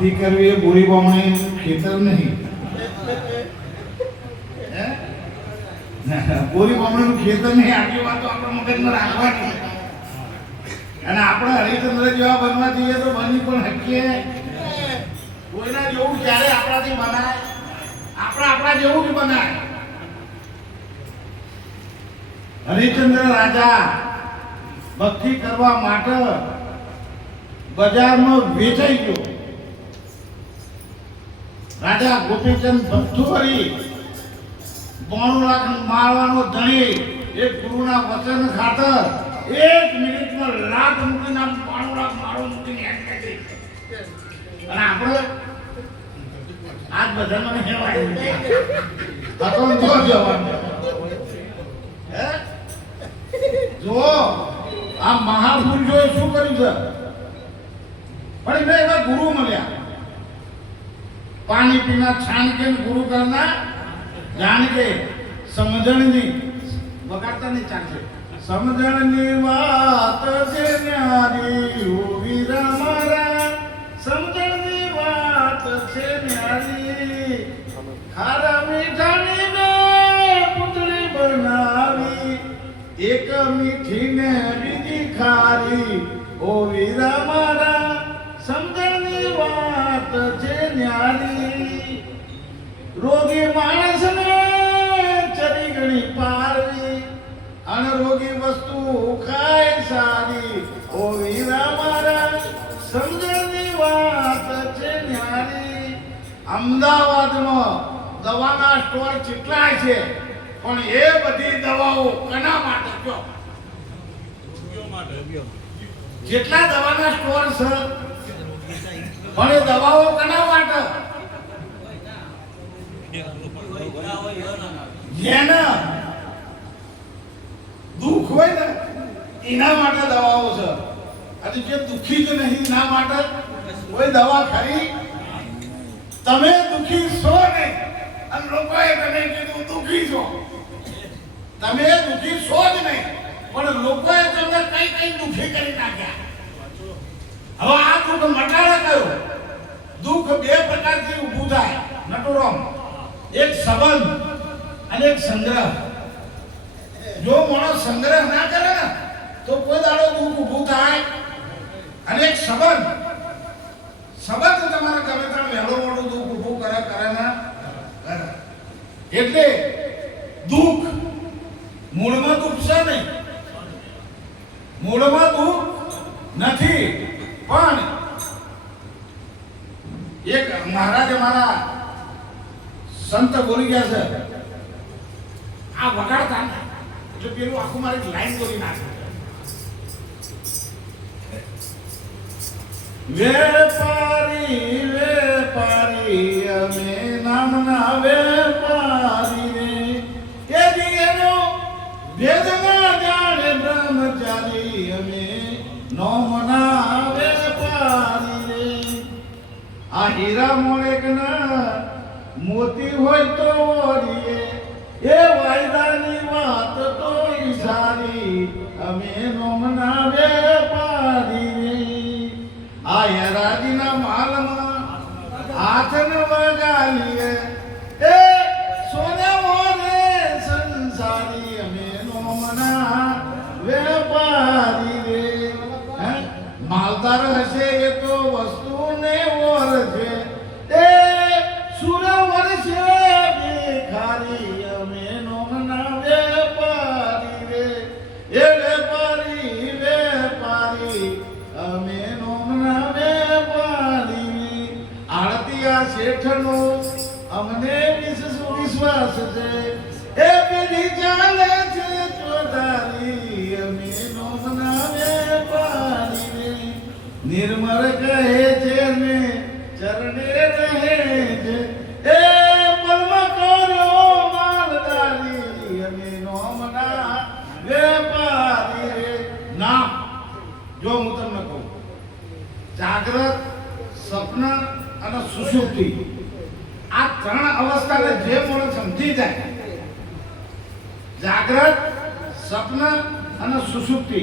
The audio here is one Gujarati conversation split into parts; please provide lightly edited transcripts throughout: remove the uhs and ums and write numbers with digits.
ભક્તિ કરવી એ બોરી બામણે ખેતર નહીં. બોરી બામણેનું ખેતર નહીં. આટલી વાત તો આપણા મગજમાં રાખવાની. અને આપણે હરિચંદ્ર જેવા બનવા જઈએ તો બની પણ શકીએ. કોઈના જેવું ક્યારે આપણાથી બનાય? આપણા જેવું જ બનાય. હરિચંદ્ર રાજા ભક્તિ કરવા માટે બજારમાં વેચાઈ ગયો. રાજા ગોપીચંદ ભક્તુહરી 92 લાખ મારવાનો ધણી એક ગુરુના વચન ખાતર 1 મિનિટમાં લાખ મૂકીને 92 લાખ મારો મૂકીને એમ કહી. અને આપણે આજ બધા મને કહેવાય હતો તો જવાનું. જો આ મહાપુરુષોએ શું કર્યું છે? પણ એમને એવા ગુરુ મળ્યા. પાણી પીના છાન કે ગુરુ કરના જાણ કે સમજણની વગાડતા નહીં ચાલશે. સમજણની વાત છે ન્યારી ઓ વીરા મારા, સમજણની વાત છે ન્યારી. ખારા મીઠાની ને પુતળી બનાવી, એક મીઠી ને બીજી ખારી ઓ વીરા મારા, સમજણની વાત છે ન્યારી. રોગી માણસને ચરી ગણી પારવી, અનરોગી વસ્તુ ખાય સારી ઓ વીરા મારા, સમજણની વાત છે ન્યારી. અમદાવાદમાં દવાના સ્ટોર કેટલાય છે, પણ એ બધી દવાઓ કના માટે કયો? જેટલા દવાના સ્ટોર છે, પણ એ દવાઓ કના માટે? જેને દુઃખ હોય ને એના માટે દવાઓ છે. અને જે દુઃખી જ નહીં એના માટે કોઈ દવા ખરી? તમે દુઃખી છો નહીં અને લોકોએ તમે કીધું દુઃખી છો. તમે દુઃખી છો જ નહીં, પણ લોકોએ તમને કઈ દુઃખી કરી નાખ્યા. હવે આ દુઃખ મટાડે કયો? દુઃખ બે પ્રકારથી ઊભું થાય નટુરામ. એક સંબંધ અને એક સંગ્રહ. જો માણસ સંગ્રહ ના કરે ને તો કોઈ દાડો દુઃખ ઊભું થાય. અને એક સંબંધ તમારે ગમે ત્યાં વહેલો મોટું દુઃખ ઊભું કરે ના કરે. એટલે દુઃખ મૂળમાં દુઃખ છે નહીં, મૂળમાં દુઃખ નથી. પણ એક મહારાજે મારા સંત બોલી ગયા છે, આ વગાડતા એટલે પેલું આખું મારી લાઈન બોલી નાખે. વેપારી વેપારી અમે નામના વેપારી રે, એ જીએનો ભેદ ના જાણે બ્રહ્મચારી અમે નોમના વેપારી રે. આ હીરા મોણેકના મોતી હોય તો ઓરીએ, એ વાયદાની વાત તો સારી અમે નોમના વેપારી રે. આ હેરાજીના માલમાં હાથ ન વગાલીએ, એ સોને મોરે સંસારી અમે નોમના વેપારી રે. માલદાર હશે એ તો વસ્તુને ઓર છે, એ સુરવર છે ભિખારી અમે નોમના વેપારી રે. એ વેપારી વેપારી અમે નોમના વેપારી. આળતિયા શેઠનો અમને વિશ્વાસ છે, એ પેલી ચાલે છે ચોધારી અમે નોમના વેપારી રે. નિર્મળ કહે છે ને ચરણે રહે છે, એ પલ્મ કર્યો માલદારી અમે નોમના વેપારી રે. ના, જો હું તમને કહું, જાગ્રત, સ્વપ્ન અને સુષુપ્તિ આ ત્રણ અવસ્થાને જે માણસ સમજી જાય, જાગ્રત, સ્વપ્ન અને સુષુપ્તિ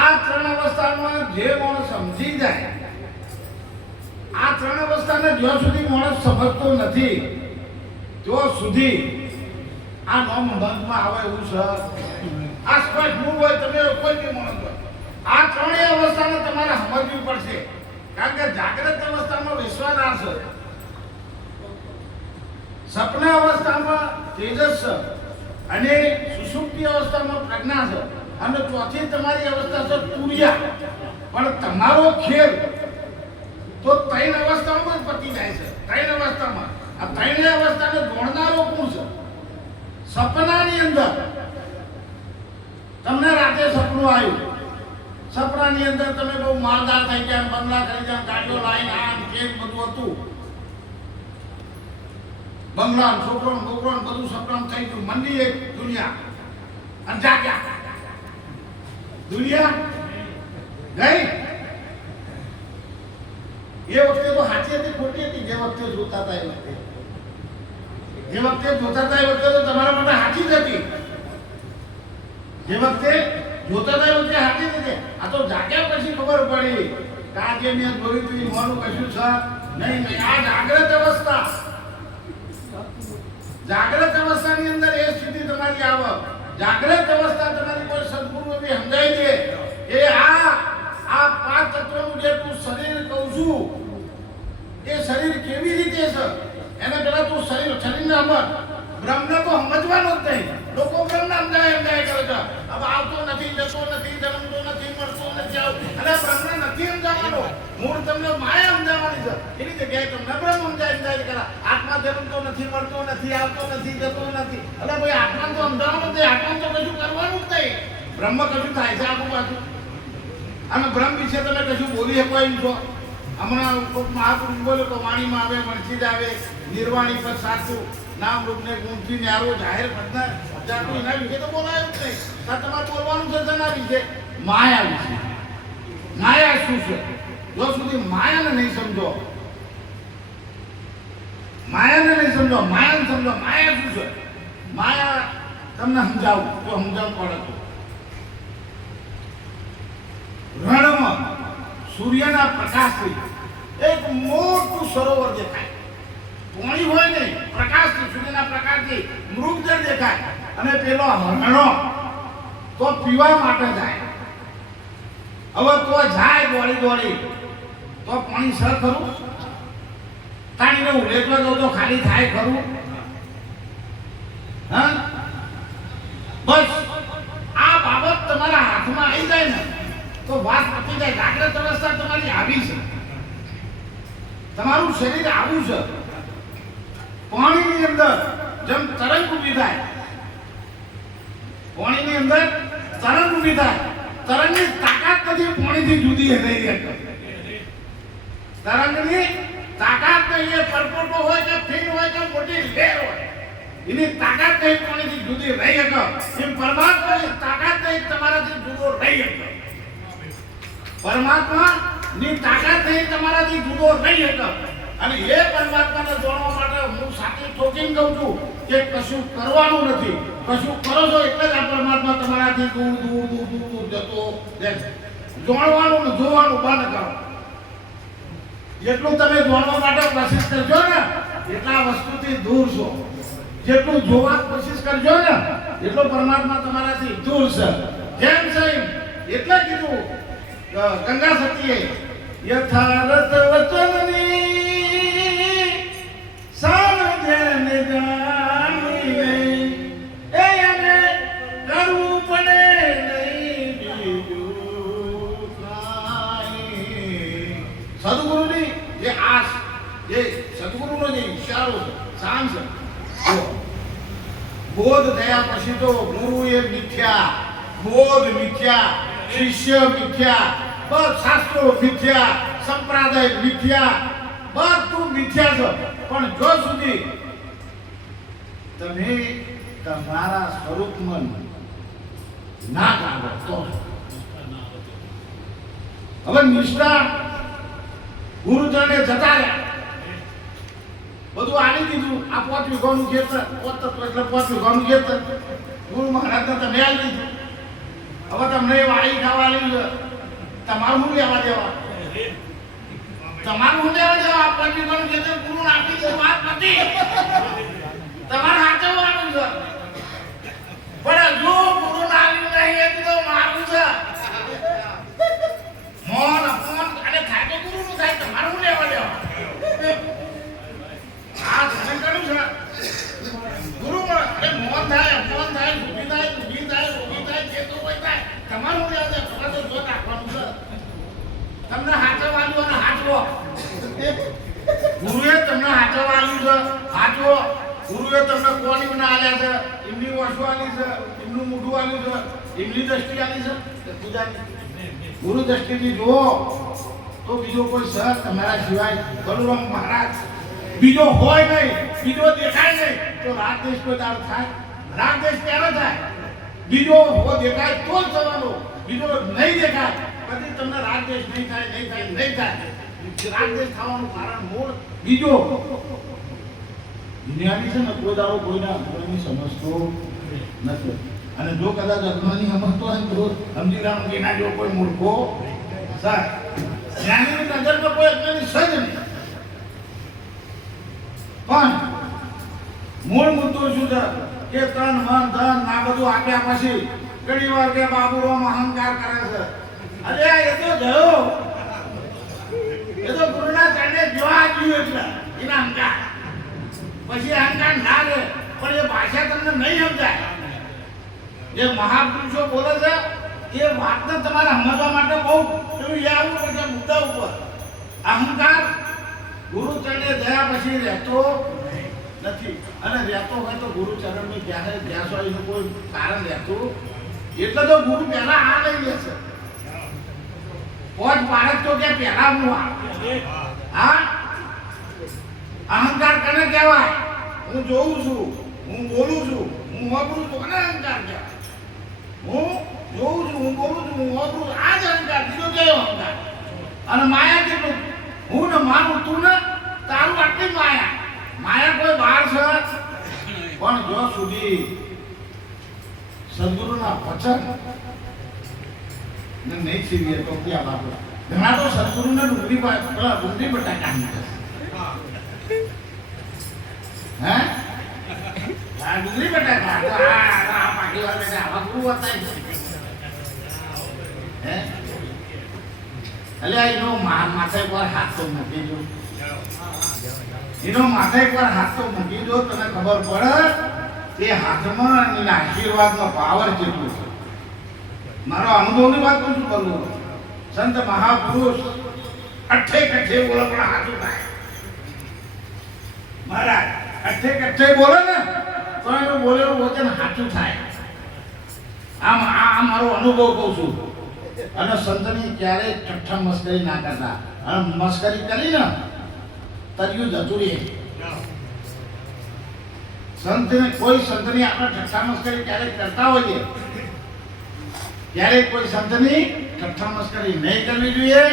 આ ત્રણ અવસ્થામાં જે માણસ સમજી જાય, આ ત્રણ અવસ્થાને જ્યાં સુધી માણસ સમજતો નથી ત્યાં સુધી આ નોમ બંધમાં આવે એવું છે. આ સ્પષ્ટ મૂળ હોય તમે કોઈ બી માણસ હોય, આ ત્રણેય અવસ્થાને તમારે સમજવી પડશે. કારણ કે જાગ્રત અવસ્થામાં વિશ્વાસ છે, સપના અવસ્થામાં તેજસ છે, અને સુષુપ્તિ અવસ્થામાં પ્રજ્ઞા છે, અને ચોથી તમારી અવસ્થા છે તુર્યા. પણ તમારો ખેલ તો ત્રણ અવસ્થામાં જ પતી જાય છે. ત્રણ અવસ્થામાં આ ત્રણેય અવસ્થાને જોડનારો કોણ છે? સપનાની અંદર તમને રાતે સપનું આવ્યું, સપનાની અંદર તમે બહુ માલદાર થઈ ગયા, બંગલા કરી ગયા, ગાડીઓ લાઈન આમ કેમ બધું હતું, બંગલા છોકરો બધું સપનામાં થઈ ગયું. મંદી એક દુનિયા અને જાગ્યા દુનિયા ગઈ. એ વખતે તો સાચી હતી ખોટી હતી? જે વખતે જોતા હતા એ વખતે જોતા હતા એ વખતે તો તમારા માટે સાચી જ હતી. જે વખતે જોતા હતા એ વખતે સાચી જ હતી. આ તો જાગ્યા પછી ખબર પડી કે આ જે મેં જોયું હતું એ મોનું કશું છે નહીં. આ જાગ્રત અવસ્થા, જાગ્રત અવસ્થાની અંદર એ સ્થિતિ તમારી આવે. જાગ્રત અવસ્થા તમારી કોઈ સદગુરુ બી સમજાઈ દે એ આ પાંચ તત્વનું જે તું શરીર કહું છું એ શરીર કેવી રીતે છે એને પેલા તું શરીરને અમર બ્રહ્મને તો સમજવાનો જ નહીં. લોકો બ્રહ્મને સમજાય કરે છે. હવે આવતો નથી, જતો નથી, જન્મતો નથી, મળતો નથી, અને બ્રહ્મને નથી સમજાવવાનો. મૂળ તમને માયા સમજાવવાની છે. એની જગ્યાએ તમને બ્રહ્મ સમજાય કરા. આત્મા જન્મતો નથી, મળતો નથી, આવતો નથી, જતો નથી. એટલે ભાઈ આત્મા તો સમજાવવાનું જ નહીં. આત્મા તો કશું કરવાનું જ નહીં. બ્રહ્મ કશું થાય છે આખું બાજુ. અને બ્રહ્મ વિશે તમે કશું બોલી શકો એમ છો? હમણાં મહાપુરુષ બોલ્યો તો વાણીમાં આવે, મનથી જ આવે, નિર્વાણી પર સાચું નામ રૂપને ગુણથી ન્યારો જાહેર કરતા જાતું એના વિશે તો બોલાયું જ નહીં. તમારે બોલવાનું છે તેના વિશે, માયા વિશે. માયા શું છે? જો સુધી માયાને નહીં સમજો, માયાને સમજો. માયા શું છે? માયા તમને સમજાવું તો સમજાવવું પડે તો રણમાં સૂર્યના પ્રકાશથી એક મોટું સરોવર દેખાય. પાણી હોય નહીં, પ્રકાશથી, સૂર્યના પ્રકાશથી મૃગજળ દેખાય. અને પેલો હરણો તો પીવા માટે જાય. હવે તો જાય દોડી તો પાણી સર ખરું? તાણીને ઉલેટવા દો તો ખાલી થાય ખરું? હા, બસ આ બાબત તમારા હાથમાં આવી જાય ને તો વાત પતી જાય. જાગ્રત અવસ્થા તમારી આવી છે, તમારું શરીર આવું છે. પાણીની અંદર જેમ તરંગ ઊભી થાય, પાણીની અંદર તરંગ ઊભી થાય, તરંગની તાકાત નથી પાણીથી જુદી થઈ રહી. તરંગની તાકાત નહીં, એ પરપોટો હોય કે ફીણ હોય કે મોટી લહેર હોય, એની તાકાત નહીં પાણીથી જુદી રહી શકે. એમ પરમાત્માની તાકાત નહીં તમારાથી જુદો રહી શકે. પરમાત્માની તાકાત નહીં તમારાથી જુદો રહી શકે. અને એ પરમાત્માને જોડવા માટે હું સાચી ઠોકીને કહું છું કે કશું કરવાનું નથી. કશું કરો છો એટલે જ આ પરમાત્મા તમારાથી દૂર જતો જાય. જોડવાનું ને જોવાનું બંધ કરો. જેટલું તમે જોડવા માટે કોશિશ કરજો ને એટલા વસ્તુથી દૂર છો. જેટલું જોવા કોશિશ કરજો ને એટલો પરમાત્મા તમારાથી દૂર છે. જેમ સહી એટલે કીધું ગંગા સતીએ યથાર્થ વચનની સાજન જાણી નહીં, એને કરવું પડે નહીં બીજું કાંઈ. સદગુરુની જે આસ, જે સદગુરુનો જે ઈશારો છે, સાંજ છે, બોધ થયા પછી તો ગુરુ એ મિથ્યા, બોધ મિથ્યા, શિષ્ય મિથ્યા, બસ શાસ્ત્રો મિથ્યા, સંપ્રદાય મિથ્યા, બધું મિથ્યા છે. પણ જો સુધી તમે તમારા સ્વરૂપમાં ના કાઢો તો હવે નિષ્ઠા ગુરુજને જતા રહ્યા, બધું આલી દીધું. આ 5 વીઘાનું ખેતર, 5 વીઘાનું ખેતર ગુરુ મહારાજને તમે આલી દીધું. હવે તમને વાળી ખાવા લઈ તમારું શું લેવા દેવા? તમારું હું લેવા જાવ આપવા પણ જે ગુરુ આપી તો વાત નથી તમારે હાચવવાનું છે પણ જો ગુરુ નાલી નહીં એ તો મારું છે મોન અપમાન અને થાય તો ગુરુ નું થાય તમારું હું લેવા દેવા આ સંકળું છે ગુરુ અરે મોન થાય અપમાન થાય સુખી થાય દુઃખી થાય રોગી થાય જે તો કોઈ થાય તમારું હું લેવા દે તમારે તો જો રાખવાનું છે તમને હાચવવાનું અને હાચવો ગુરુએ તમને હાચવવાનું છે હાચવો ગુરુએ તમને કોની બના આલ્યા છે એમની વસ્તુ આલી છે એમનું મોઢું આલ્યું છે એમની દ્રષ્ટિ આલી છે પૂજાની ગુરુ દ્રષ્ટિથી જુઓ તો બીજો કોઈ સર તમારા સિવાય બલુરામ મહારાજ બીજો હોય નહીં બીજો દેખાય નહીં તો રાત દેશ કોઈ દાળ થાય રાત દેશ ક્યારે થાય બીજો હો દેખાય તો જ થવાનો બીજો નહીં દેખાય કદી તમને રાત દેશ નહીં થાય નહીં થાય નહીં થાય રાત દેશ થવાનું કારણ મૂળ બીજો દુનિયાની છે ને કોઈ દાડો કોઈના કોઈની સમજતો નથી અને જો કદાચ અજ્ઞાની સમજતો હોય તો સમજી લેવાનું કે એના જો કોઈ મૂર્ખો સર જ્ઞાનીની નજરમાં કોઈ અજ્ઞાની સજ નહીં પણ મૂળ મુદ્દો શું છે કે તન મન ધન આ બધું આપ્યા પછી ઘણી વાર કે બાબુરામ અહંકાર કરે છે અરે એ તો ગયો એ તો ગુરુના ચરણે જોવા આવ્યું એટલે એના અહંકાર પછી અહંકાર ના રહે પણ એ ભાષા તમને નહીં સમજાય જે મહાપુરુષો બોલે છે એ વાતને તમારે સમજવા માટે બહુ પેલું યાદ આવવું પડશે મુદ્દા ઉપર અહંકાર ગુરુ ચરણે ગયા પછી રહેતો નથી અને રહેતો હોય તો ગુરુ ચરણની ક્યારે ધ્યાસ હોય એનું કોઈ કારણ રહેતું એટલે તો ગુરુ પહેલા આ લઈ લે છે પોચ ભારત તો કે પહેલા હું હા અહંકાર કને કહેવાય હું જોઉં છું હું બોલું છું હું વાપરું છું અને અહંકાર કહેવાય હું જોઉં છું હું બોલું છું હું વાપરું આ જ અહંકાર બીજો કયો અહંકાર અને માયા કેટલું હું ને માનું તું ને તારું આટલી માયા માયા કોઈ બહાર છે પણ જો સુધી સદગુરુના વચન ને નહીં સીવીએ તો ક્યાં બાપુ ઘણા તો સદગુરુને ડુંગળી બટાકા હે આ ડુંગળી બટાકા તો આ પાકી વાર બેટા આવા ગુરુ હતા હે અલ્યા એનો માથે પર હાથ તો મૂકી જો એનો માથે પર હાથ તો મૂકી જો તને ખબર પડે કે હાથમાં એના આશીર્વાદનો પાવર કેટલો છે મારો અનુભવની વાત કહું છું બોલું સંત મહાપુરુષ અઠે કઠે બોલે પણ હાથ ઉઠાય મહારાજ અઠે કઠે બોલે ને તો એનું બોલેલું વચન સાચું થાય આમ આ મારો અનુભવ કહું છું અને સંતની ક્યારેય ઠઠ્ઠા મસ્કરી ના કરતા અને મસ્કરી કરી ને તર્યું જતું રહે સંતને કોઈ સંતની આપણે ઠઠ્ઠા મસ્કરી ક્યારેક કરતા હોઈએ ક્યારેક કોઈ સંતની ઠઠ્ઠા મસ્કરી નહીં કરવી જોઈએ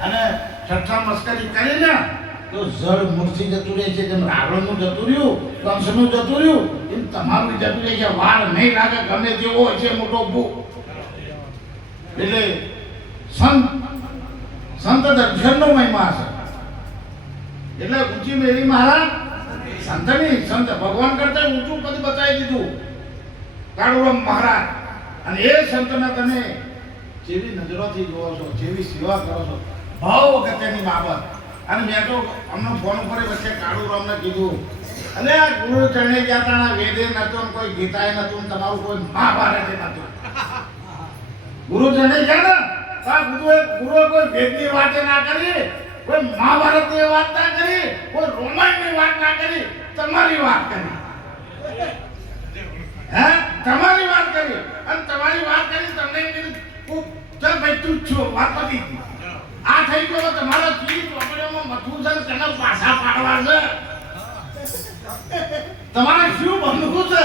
અને ઠઠ્ઠા મસ્કરી કરીને તો જળ મૂર્તિ જતું રહે છે જેમ રાવણનું જતું રહ્યું કંસનું જતું રહ્યું એમ તમારું જતું રહે છે વાળ નહીં લાગે ગમે તેવો હોય છે મોટો ભૂખ એટલે સંત દર્શનનો મહિમા છે એટલે ઊંચી મેળી મહારાજ સંતની સંત ભગવાન કરતા ઊંચું પદ બતાવી દીધું કાળુરામ મહારાજ અને એ સંતને તમે જેવી નજરોથી જોવો છો જેવી સેવા કરો છો ભાવ અગત્યની બાબત અને મેં તો અમને ફોન ઉપર વચ્ચે કાળુરામને કીધું અને આ ગુરુ ચરણે ગયા હતા વેદે નતું કોઈ ગીતાએ નતું તમારું કોઈ મહાભારતે નતું ગુરુ ચરણે ગયા ને આ ગુરુએ કોઈ વેદની વાત ના કરી કોઈ મહાભારતની વાત ના કરી કોઈ રોમાયણની વાત ના કરી તમારી વાત કરી હે તમારી વાત કરી અને તમારી વાત કરી તમને ખૂબ ચાલ ભાઈ તું છો વાત પતી આ થઈ ગયો તમારો ચીજ ચોપડીઓમાં મથું છે તેને પાછા પાડવા છે તમારે શું બનવું છે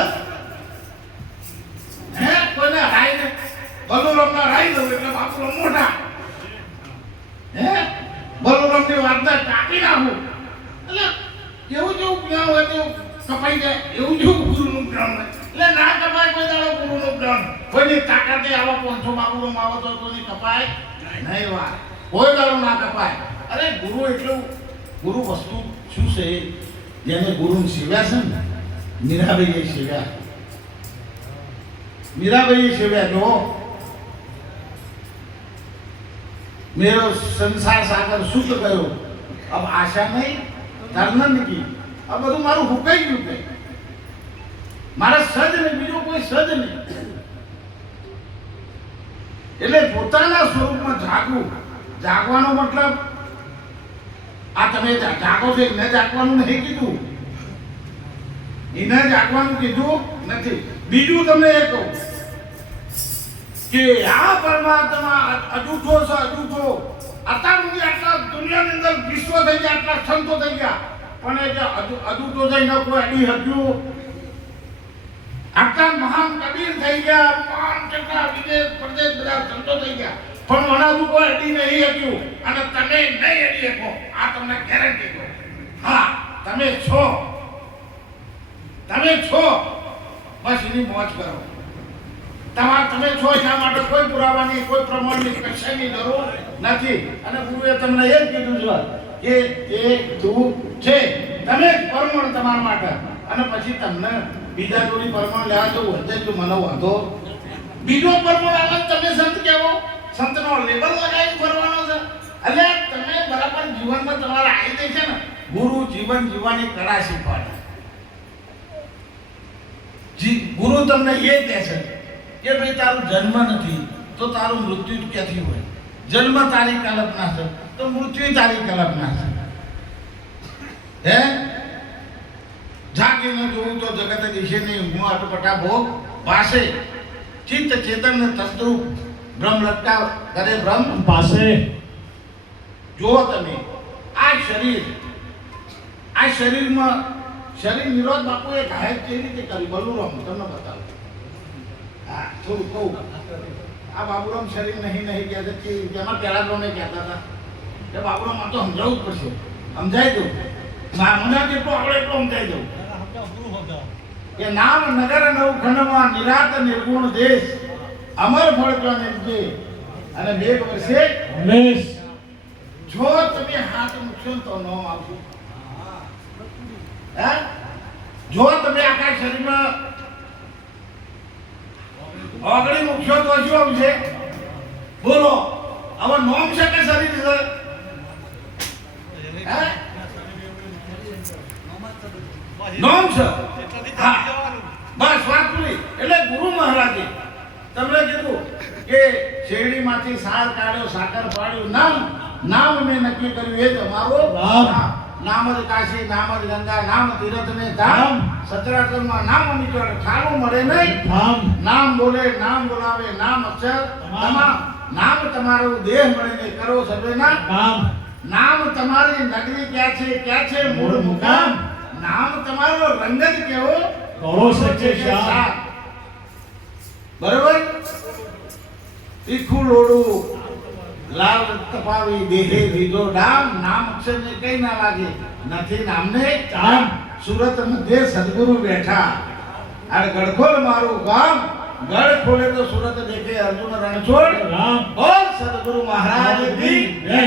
હે કોઈને હરાઈ ને બલુરામને હરાઈ દઉં એટલે બાપુરો મોટા હે બલુરામની વાતને કાપી નાખું એટલે કેવું જેવું જ્ઞાન હોય તેવું કપાઈ જાય એવું જેવું ગુરુનું જ્ઞાન હોય એટલે ના કપાય કોઈ દાડો ગુરુનું જ્ઞાન કોઈની તાકાતે આવા 500 બાપુરો આવો તો કોઈની કપાય નહીં વાત કોઈ દાડો ના કપાય અરે ગુરુ એટલું ગુરુ વસ્તુ શું છે જેને ગુરુની સેવ્યા છે ને મીરાબાઈએ સેવ્યા જો मेरो संसार सागर शुद्ध गयो अब आशा नहीं तरनन की अब બધું મારું હુકાઈ ગયું કે મારા સજ ને બીજો કોઈ સજ નહીં એટલે પોતાના સ્વરૂપમાં જાગવાનો મતલબ આ તમે જાગો છો ને જાગવાનું નહીં કીધું એને જાગવાનું કીધું નથી બીજું તમને એ કહું કે આ પરમાત્મા અજૂઠો છે અજૂઠો અત્યાર સુધી આટલા દુનિયાની અંદર વિશ્વ થઈ ગયા આટલા સંતો થઈ ગયા પણ એ જે અજૂઠો થઈ ન કોઈ અડી હક્યું આટલા મહાન કબીર થઈ ગયા મહાન કેટલા વિદેશ પ્રદેશ બધા સંતો થઈ ગયા પણ મનાતું કોઈ અડી નહીં હક્યું અને તમે નહીં અડી શકો આ તમને ગેરંટી કહું હા તમે છો બસ એની મોજ કરો તમે છો એના માટે કોઈ પુરાવાની કોઈ પ્રમાણની કશાની જરૂર નથી અને ગુરુએ તમને એ જ કીધું છે કે એ તું છે તમે પરમણ તમારા માટે અને પછી તમને બીજા જોડી પરમણ લેવા તો વધે જો મને વાંધો બીજો પરમણ આવે તમે સંત કહેવો સંતનો લેબલ લગાવી ફરવાનો છે એટલે તમે બરાબર જીવનમાં તમારે આવી જાય છે ને ગુરુ જીવન જીવવાની કળા શીખવાડે ગુરુ તમને એ કહે છે કે ભાઈ તારું જન્મ નથી તો તારું મૃત્યુ ક્યાંથી હોય જન્મ તારી કલ્પના છે તો મૃત્યુ તારી કલ્પના છે હે જાગીને જોવું તો જગત દિશે નહીં હું અટપટા ભોગ પાસે ચિત્ત ચેતન તદ્રુપ બ્રહ્મ લટકા કરે બ્રહ્મ પાસે જો તમે આ શરીરમાં શરીર નિરોધ બાપુ એ ઘાયક કેવી રીતે કરી બલુરામ તમને બતાવું હા થોડું કહું આ બાબુરામ શરીર નહીં કહેતા કે જેમાં પહેલા લોને કહેતા હતા કે બાબુરામ આ તો સમજાવવું જ પડશે સમજાઈ દઉં મને જેટલું આપણે એટલું સમજાઈ દઉં કે નામ નગર નવખંડમાં નિરાત નિર્ગુણ દેશ અમર ફળકા નિર્જે અને 2 વર્ષે જો તમે હાથ મૂકશો તો ન આવશો જો તમે આખા શરીરમાં ઓગળી મૂકશો તો શું આવશે બોલો હવે નોમ છે કે શરીર છે નોમ છે હા બસ વાત પૂરી એટલે ગુરુ મહારાજે તમને કીધું કે શેરડીમાંથી સાર કાઢ્યો સાકર પાડ્યું નામ મેં નક્કી કર્યું એ જ અમારો નામ જ કાશી નામ જ ગંગા નામ તીર્થ ને ધામ સચરાચરમાં નામ નીકળે ઠારું મળે નહીં નામ બોલે નામ બોલાવે નામ અક્ષર તમામ નામ તમારું દેહ મળીને કરો સર્વેના નામ તમારી નગરી ક્યાં છે મૂળ મુકામ નામ તમારો રંગ જ કેવો કરો સચ્ચે શ્યામ બરોબર તીખું લોડું લાલ તપાવી દેહે દીધો ડામ નામ અક્ષર ને કઈ ના લાગે નથી નામને કામ સુરત મધ્ય સદગુરુ બેઠા આ ગડખોલ મારું ગામ ગઢ ખોલે તો સુરત દેખે અર્જુન રણછોડ રામ બોલ સદગુરુ મહારાજ કી જય